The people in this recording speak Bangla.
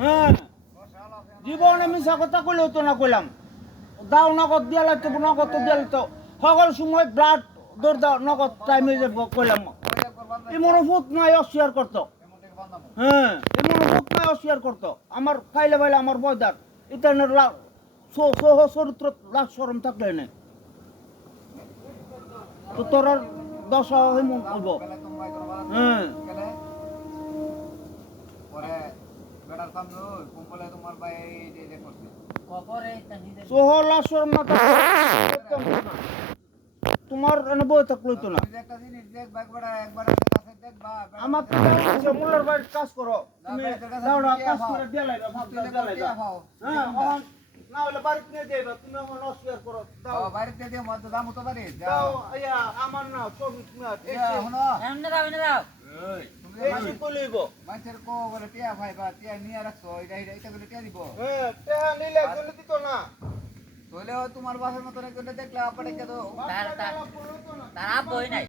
হ্যাঁ জীবনে মিছা কথা কইলেও তো না কইলাম দাও নগদ দিয়া লাগতো নগদ তো দিয়া লাগতো সকল সময় ব্লাড দৌড় দাও নগদ টাইমে যে কইলাম এমন ভূত নাই অস্বীকার করতো হ্যাঁ এমন ভূত নাই অস্বীকার করতো আমার খাইলে বাইলে আমার বয়দার ইতানের চরিত্র লাভ সরম থাকলে নেই তো তোর দশা এমন হইব হ্যাঁ সোহর লাভ সরম না তোমার বই থাকলো তো না আমার মোল্লার বাড়ির কাজ করো তুমি দাওড়া কাজ করে দিয়ে লাইবা ভাবটা দিয়ে লাইবা হ্যাঁ না হলে বাড়িতে নিয়ে যাইবা তুমি এখন অস্বীকার করো দাও বাড়িতে দিয়ে মধ্যে দাম হতে পারে দাও আয়া আমার না 24 মিনিট এখনো এমনে দাও এমনে দাও এই কইলইব মানুষের কো বলে টিয়া ভাই বা টিয়া নিয়ে রাখছো এটা করে টিয়া দিব হ্যাঁ টেহা নিলে কোন দিত না তাহলে তোমার বাসার মতো একজনে দেখলে আপনাকে তো তার আব্বই নাই